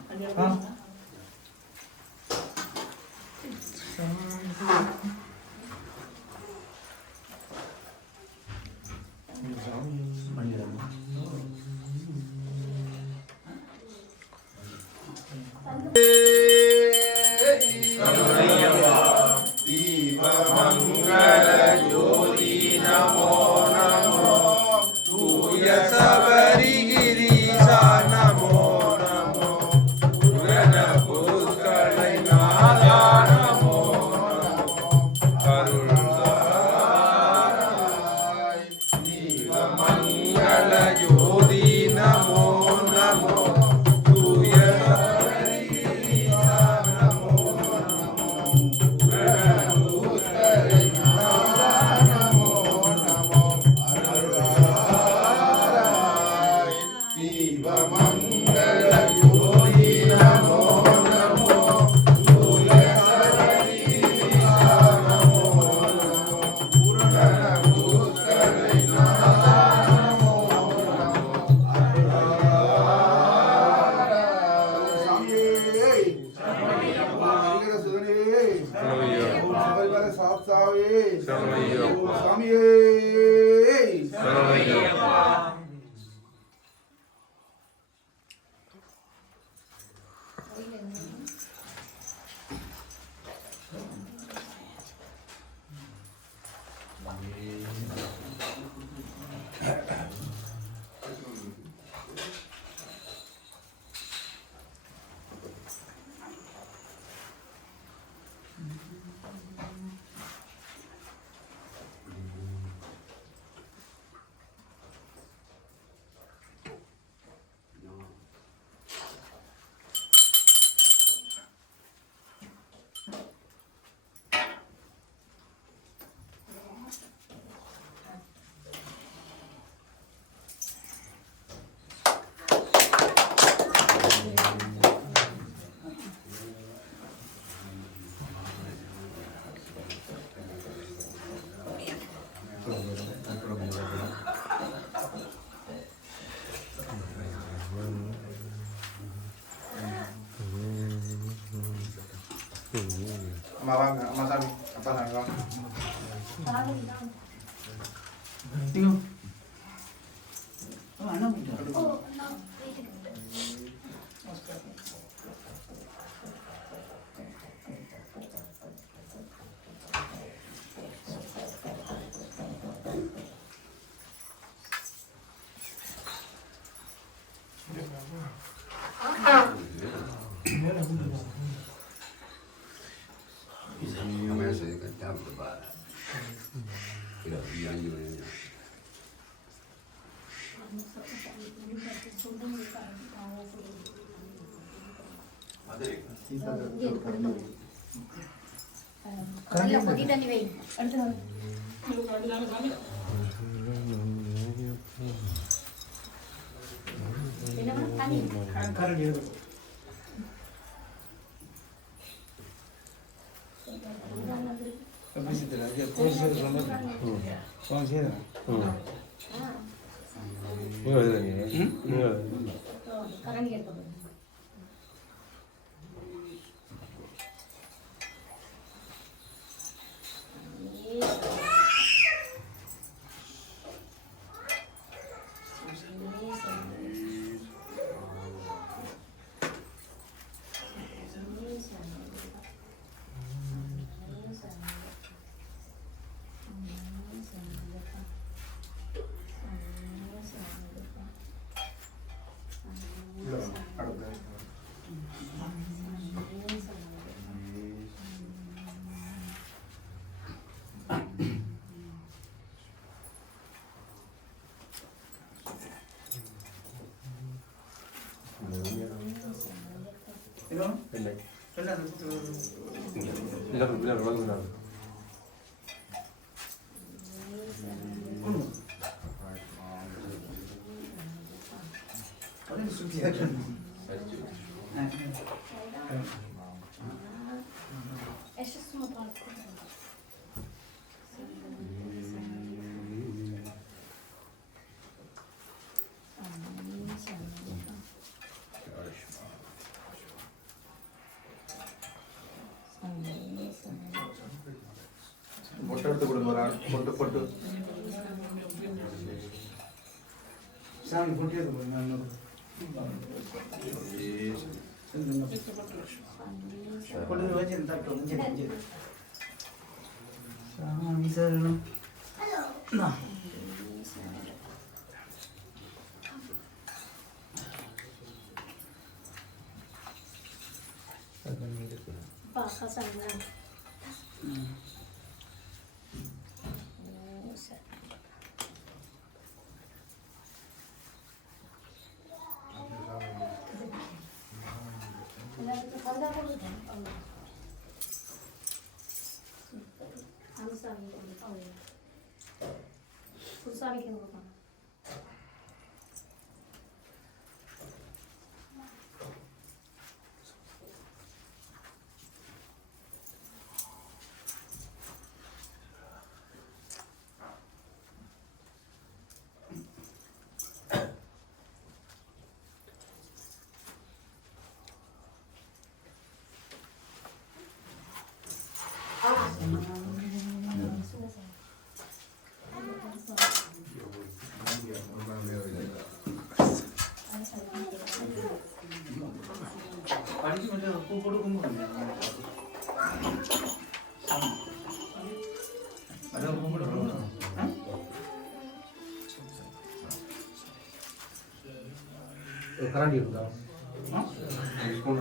சரணமையப்பா. சுவாமியே சரணமையப்பா. அம்மா வாங்க அம்மா சாமி அப்பா சாமி வாங்க பொட்டு எடுத்து கொடுங்க ஒரு ஆள் பொட்டு பொட்டு சாமி பொட்டு எடுத்து கொடுங்க பொட்டு வச்சு தட்டு சாமி சரணம் போட்டு கும்பிடுங்க அதான் கும்பிடுறோம் கரண்டி இருக்குதா ஸ்கூல்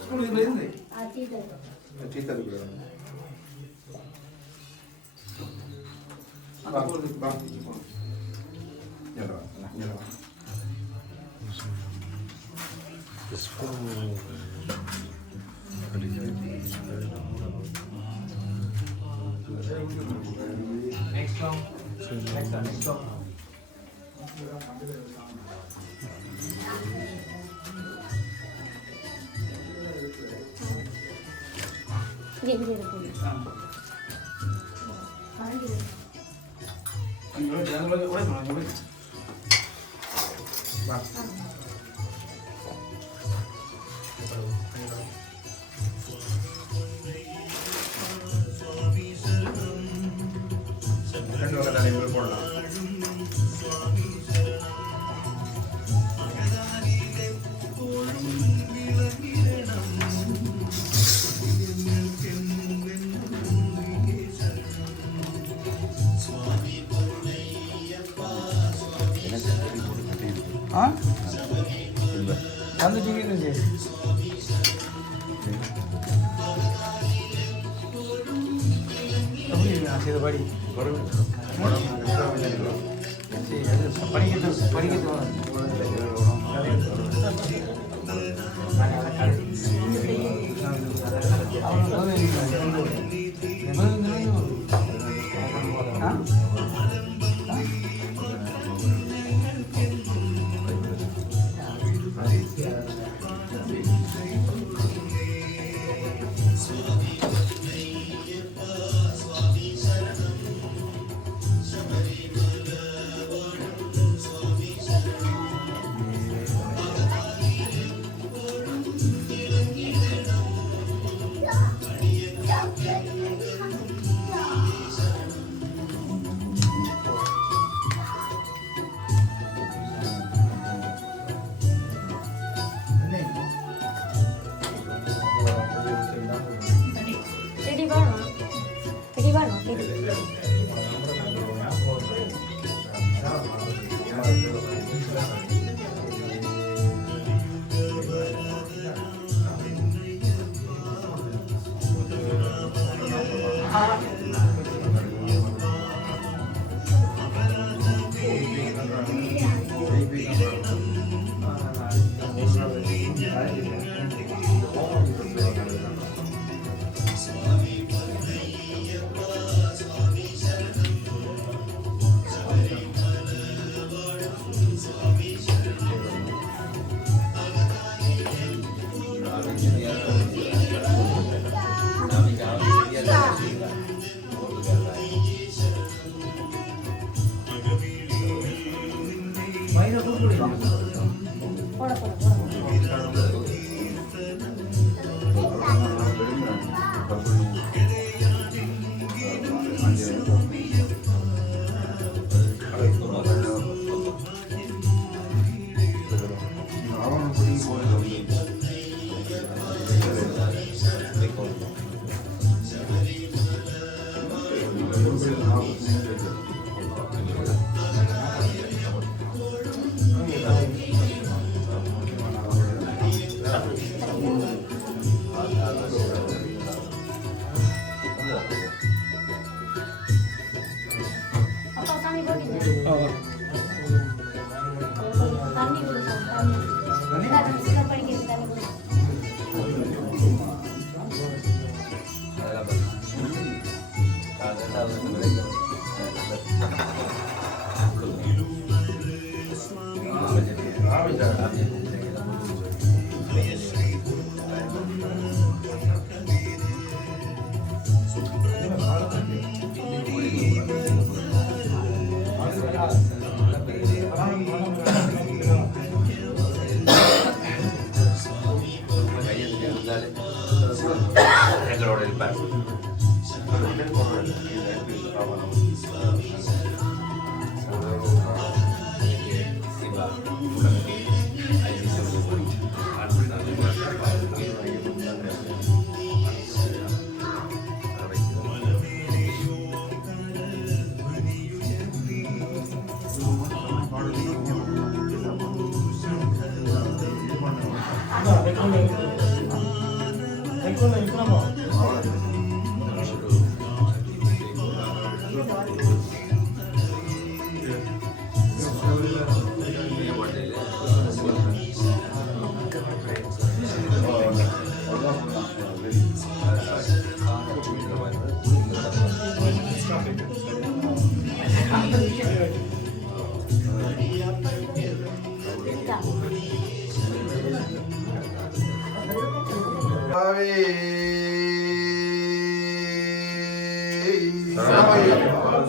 ஸ்கூல் இதுல இருந்து சீத்தா இருக்குதா அந்த போறது வா யல்லா யல்லா next song next song ரெண்டு வகை தலைவர் போடலாம் வந்து ஜீவிதம் செய்து படி எங்களோட இருப்பார் சிவா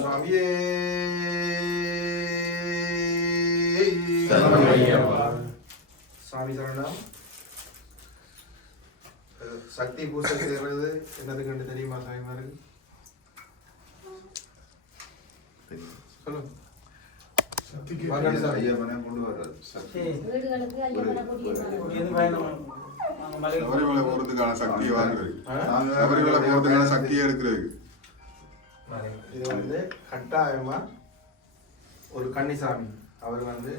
சுவாமியே சாமி சரணம். சக்தி பூசை செய்யறது என்னது கண்டு தெரியுமா சாமிமாருக்கு? சொல்லுங்க. ஐயப்பனை கொண்டு வர்றது வீடுகளுக்கு ஐயப்பனை கூட்டிட்டு எது பயணம் மலைக்கு சபரிமலை போறதுக்கான சக்தியை வாங்குறது. சபரிமலை போறதுக்கான சக்தியை எடுக்கிறது. இது வந்து கட்டாயமா ஒரு கன்னிசாமி அவர் வந்து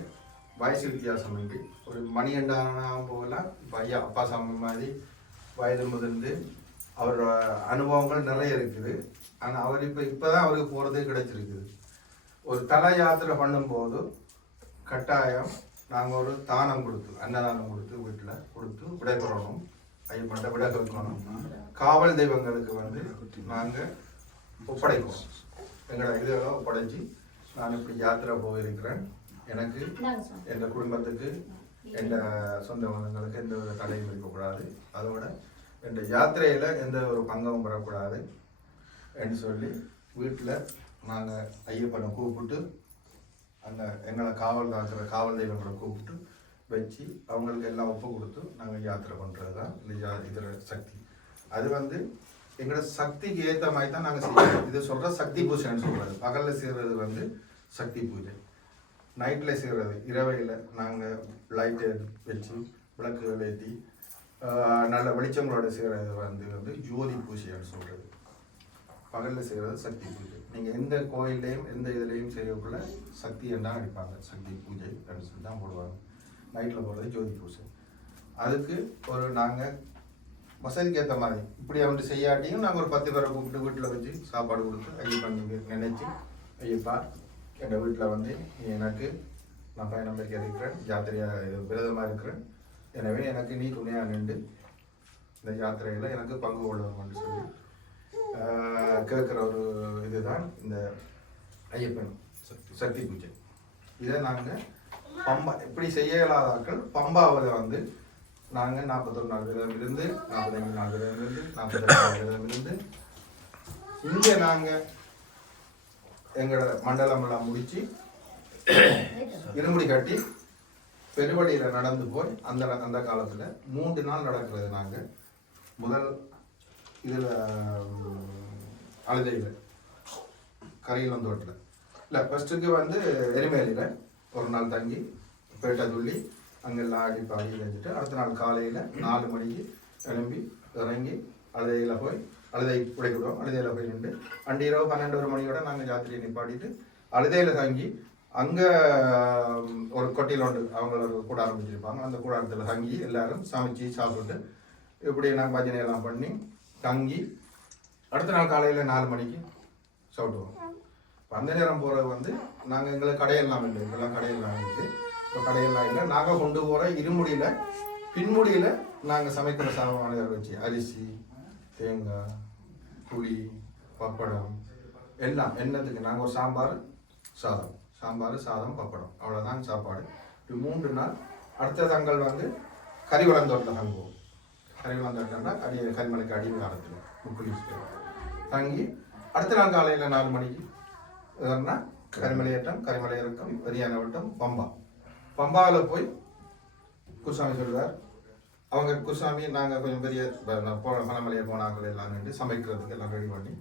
வயசு வித்தியாசம் இருக்கு. ஒரு மணிகண்டானா போகலாம். இப்போ ஐயா அப்பா சாமி மாதிரி வயது முதிர்ந்து அவரோட அனுபவங்கள் நிறைய இருக்குது. ஆனால் அவர் இப்போதான் அவருக்கு போகிறது கிடைச்சிருக்குது. ஒரு தல யாத்திரை பண்ணும்போது கட்டாயம் நாங்கள் ஒரு தானம் கொடுத்து அன்னதானம் கொடுத்து வீட்டில் கொடுத்து விடைபெறணும். ஐயப்பன்ட்ட விடை கேட்கணும். காவல் தெய்வங்களுக்கு வந்து நாங்கள் ஒப்படைப்போம். எங்களோட இதெல்லாம் ஒப்படைச்சி நான் இப்படி யாத்திரை போயிருக்கிறேன். எனக்கு என் குடும்பத்துக்கு என் சொந்த பந்தங்களுக்கு எந்த ஒரு தடையும் இருக்கக்கூடாது. அதோட என் யாத்திரையில் எந்த ஒரு பங்கவும் பெறக்கூடாது என்று சொல்லி வீட்டில் நாங்கள் ஐயப்பனை கூப்பிட்டு அந்த எங்களை காவல் காக்கிற காவல் தெய்வங்களை கூப்பிட்டு வச்சு அவங்களுக்கு எல்லாம் ஒப்பு கொடுத்து நாங்கள் யாத்திரை பண்ணுறது தான் இந்த இதோட சக்தி. அது வந்து எங்களோட சக்திக்கு ஏற்ற மாதிரி தான் நாங்கள் செய்யணும். இது சொல்கிற சக்தி பூஜைன்னு சொல்கிறது. பகலில் செய்கிறது வந்து சக்தி பூஜை. நைட்டில் செய்கிறது இரவையில் நாங்கள் லைட்டை வச்சு விளக்குகள் ஏற்றி நல்ல வெளிச்சங்களோட செய்கிறது வந்து ஜோதி பூஜைன்னு சொல்கிறது. பகலில் செய்கிறது சக்தி பூஜை. நீங்கள் எந்த கோயிலையும் எந்த இதுலேயும் செய்யக்குள்ள சக்தி என்ன அடிப்பாங்க. சக்தி பூஜை அப்படின்னு சொல்லி தான் போடுவாங்க. நைட்டில் போடுறது ஜோதி பூஜை. அதுக்கு ஒரு நாங்கள் வசதிக்கு ஏற்ற மாதிரி இப்படி அவன்ட்டு செய்யாட்டியும் நாங்கள் ஒரு 10 பேரை கூப்பிட்டு வீட்டில் வச்சு சாப்பாடு கொடுத்து ஐயப்பன் நினைச்சு ஐயப்பா என் வீட்டில் வந்து நீ எனக்கு நான் பயணம் வைக்க இருக்கிறேன், யாத்திரையாக விரதமாக இருக்கிறேன், எனவே எனக்கு நீ துணையாக நின்று இந்த யாத்திரையில் எனக்கு பங்கு கொள்ளணும்னு சொல்லி கேட்குற ஒரு இதுதான் இந்த ஐயப்பன் சக்தி பூஜை. இதை நாங்கள் பம்பா இப்படி செய்ய இயலாதாக்கள் பம்பாவில் வந்து நாங்கள் 41 நாள் விரதம் இருந்து 45 நாள் விரதம் இருந்து 42 நாள் விரதம் இருந்து இங்கே நாங்கள் எங்களோட மண்டலமெல்லாம் முடித்து இருமுடி கட்டி பெருவடியில் நடந்து போய் அந்த காலத்தில் 3 நாள் நடக்கிறது. நாங்கள் முதல் இதில் அழுதையில் கரையிலந்தோட்டில் இல்லை ஃபஸ்ட்டுக்கு வந்து எரிமேலியில் ஒரு நாள் தங்கி பேட்டை துள்ளி அங்கெல்லாம் ஆடி பாடி வச்சுட்டு அடுத்த நாள் காலையில் 4 மணிக்கு கிளம்பி இறங்கி அழுதையில் போய் அழுதை உடைக்கிடுவோம். அழுதையில் போய் நின்று அண்டு இரவு 12 மணியோட நாங்கள் யாத்திரையை நிப்பாட்டிட்டு அழுதையில் தங்கி அங்கே ஒரு கொட்டியில் ஒன்று அவங்கள ஒரு கூடாரம் வச்சுருப்பாங்க. அந்த கூடாரத்தில் தங்கி எல்லாரும் சமைச்சு சாப்பிட்டு இப்படி நாங்கள் பஜனையெல்லாம் பண்ணி தங்கி அடுத்த நாள் காலையில் 4 மணிக்கு சாப்பிடுவோம். அந்த நேரம் போகிறது வந்து நாங்கள் எங்களுக்கு கடையெல்லாம் இல்லை. இப்போல்லாம் கடையெல்லாம் இருக்குது. இப்போ கடையெல்லாம் இல்லை. நாங்கள் கொண்டு போகிற இருமுடியில் பின்முடியில் நாங்கள் சமைக்கிற சாமான்களை வச்சு அரிசி, தேங்காய், புளி, பப்படம் எல்லாம் என்னத்துக்கு நாங்கள் ஒரு சாம்பார் சாதம் பப்படம் அவ்வளோதான் சாப்பாடு. இப்போ 3 நாள் அடுத்த தங்கள் வந்து கரிவளந்தோட்டில் தங்குவோம். கரிவளந்தோட்டம்னா கரிமலைக்கு அடிவாரத்தில் முக்குளிச்சுட்டு தங்கி அடுத்த நாள் காலையில் 4 மணிக்கு ஏறினா கரிமலையேற்றம், கரிமலை இறக்கம், வெறியான வட்டம், பம்பாவில் போய் குருசாமி சொல்லுவார். அவங்க குருசாமி நாங்கள் கொஞ்சம் பெரிய பனமலையை போனாக்கள் எல்லாம் நின்று சமைக்கிறதுக்கு எல்லாம் ரெடி பண்ணி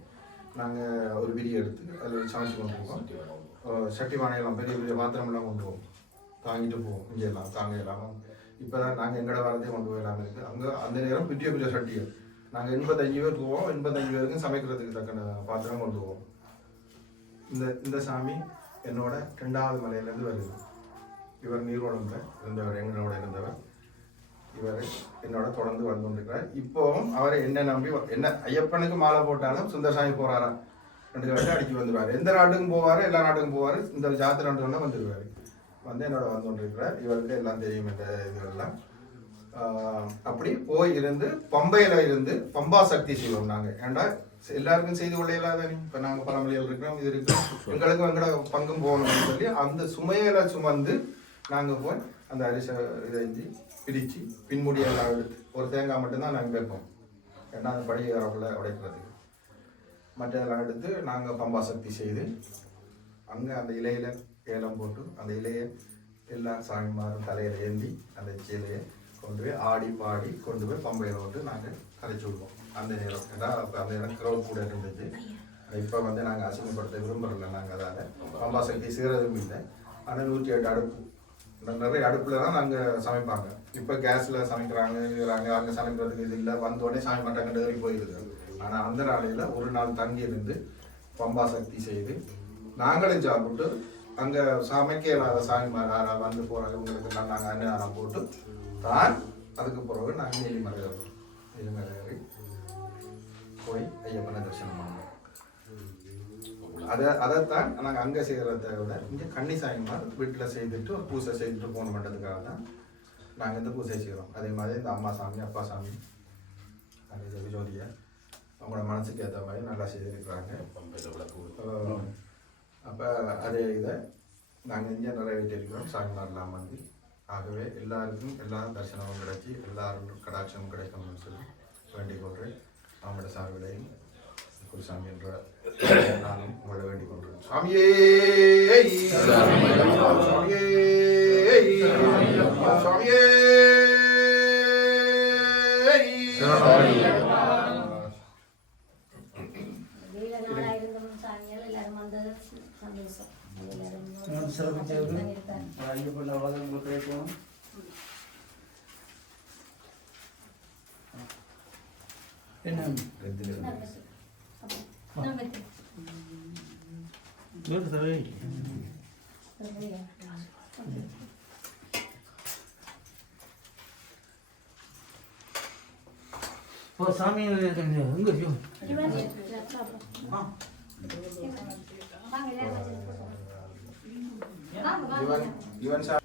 நாங்கள் ஒரு விரியை எடுத்து அதில் சமைச்சு கொண்டு போவோம். சட்டி பானையெல்லாம் பெரிய பெரிய பாத்திரமெல்லாம் கொண்டு போவோம், தாங்கிட்டு போவோம். இங்கே எல்லாம் தாங்க இல்லாமல் இப்போ தான் நாங்கள் எங்கட வரதே கொண்டு போயிடலாமல் இருக்குது. அங்கே அந்த நேரம் பெரிய சட்டிகள் நாங்கள் 85 பேர் போவோம். 85 பேருக்கும் சமைக்கிறதுக்கு தக்கன பாத்திரம் கொண்டு போவோம். இந்த சாமி என்னோட 2வது மலையிலேருந்து வருது. இவர் நீர்வளம்ல இருந்தவர், எங்களோட இருந்தவர். இவர் என்னோட தொடர்ந்து வந்து கொண்டிருக்கிறார். இப்போவும் அவரை என்ன நம்பி என்ன ஐயப்பனுக்கு மாலை போட்டாலும் சுந்தரசாமி போறாரா 2 வருஷம் அடிச்சு வந்துடுவார். எந்த நாட்டுக்கும் போவார், எல்லா நாட்டுக்கும் போவார். இந்த ஜாத்திரை ரெண்டு வந்துடுவார். வந்து என்னோட வந்து கொண்டிருக்கிறார். இவருக்கு எல்லாம் தெரியும் என்ற இதுவெல்லாம். அப்படி போய் இருந்து பம்பையில் இருந்து பம்பா சக்தி செய்வோம் நாங்கள். ஏண்டா எல்லாருக்கும் செய்து கொள்ள இல்லாதானே. இப்போ நாங்கள் பழமொழியில் இருக்கிறோம், இது இருக்கிறோம், எங்களுக்கும் எங்களோட பங்கும் போகணும்னு சொல்லி அந்த சுமையில சுமந்து நாங்கள் போய் அந்த அரிசி இதை பிரித்து பின்முடியெல்லாம் எடுத்து ஒரு தேங்காய் மட்டும்தான் நாங்கள் வைப்போம். ஏன்னா அந்த படியாரக்குள்ள உடைக்கிறதுக்கு மற்றதெல்லாம் எடுத்து நாங்கள் பம்பா சக்தி செய்து அங்கே அந்த இலையில ஏலம் போட்டு அந்த இலையை எல்லா சாமிமாரும் தலையில் ஏந்தி அந்த இலையை கொண்டு போய் ஆடி பாடி கொண்டு போய் பம்பையில் விட்டு நாங்கள் கரைச்சி விடுவோம். அந்த நேரம் அப்போ அந்த நேரம் க்ரௌட் கூட இருந்துச்சு. இப்போ வந்து நாங்கள் அசிங்கப்படுத்த விரும்புகிறோம்ல. நாங்கள் அதால் பம்பா சக்தி செய்கிறதும் இல்லை. ஆனால் 108 அடுப்பு நிறைய அடுப்பில் தான் நாங்கள் சமைப்பாங்க. இப்போ கேஸில் சமைக்கிறாங்க அங்கே சமைக்கிறதுக்கு இது இல்லை. வந்தோடனே சாமி மட்டம் ஏறி போயிடுது. ஆனால் அந்த நாளையில் ஒரு நாள் தங்கி இருந்து பம்பா சக்தி செய்து நாங்களும் சாப்பிட்டு அங்கே சமைக்க இல்லாத சாமிமார் வந்து போகிறாங்க. உங்களுக்கு நாங்கள் அன்னதானம் போட்டு தான் அதுக்கு பிறகு நாங்கள் எலிமலை ஏறி போய் ஐயப்பனை தரிசனம் பண்ணோம். அதைத்தான் நாங்கள் அங்கே செய்கிறத விட இங்கே கன்னி சாமிமார் வீட்டில் செய்துட்டு ஒரு பூஜை செய்துட்டு போன பண்ணுறதுக்காக தான் நாங்கள் இந்த பூஜை செய்கிறோம். அதே மாதிரி இந்த அம்மா சாமி அப்பா சாமி அந்த ஜோதியை அவங்களோட மனசுக்கு ஏற்ற மாதிரி நல்லா செய்திருக்கிறாங்க. அப்போ அதே இதை நாங்கள் இங்கே நிறைவேற்றிருக்கிறோம் சாமிமாரெலாம் வந்து. ஆகவே எல்லாருக்கும் எல்லா தரிசனமும் கிடைச்சி எல்லாரும் கடாட்சமும் கிடைக்கணும்னு சொல்லி வேண்டிக் கொள்கிறேன். நம்மளோட சார்பிலையும் குருசாமி என்ற நானும் உங்களை வேண்டிக் கொள்கிறேன். சாமியே சாமியே சாமியே சாமி எங்க இவன் சார்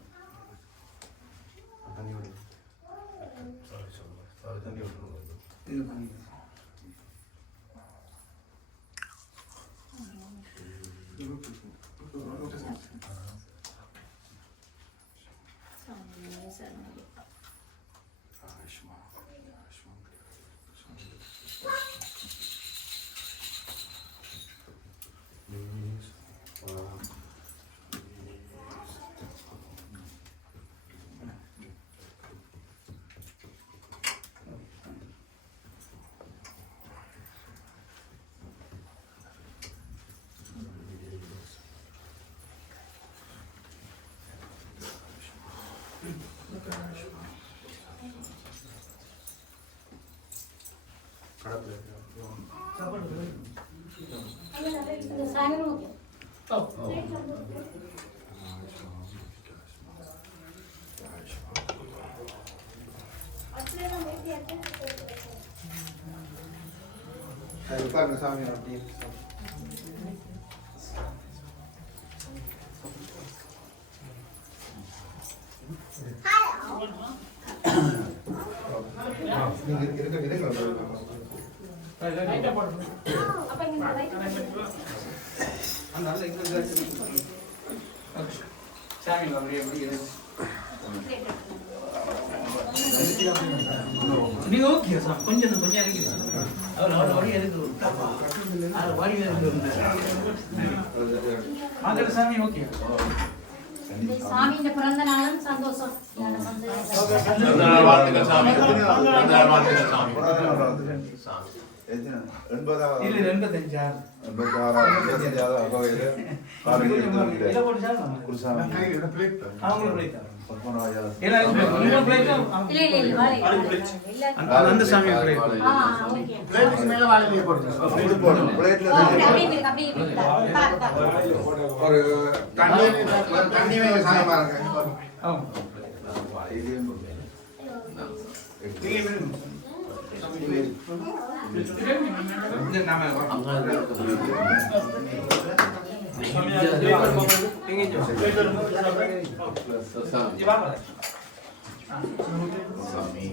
பாருங்க சாமி அப்படி நீங்க ஓகே சார் கொஞ்சம் இறங்கிடுங்க. அவர் வழி எதுக்கு சாமி ஓகே சாமியின் பிறந்த நாளும் சந்தோஷம். ஒரு தண்ணி சாமி பாருங்க. Sami.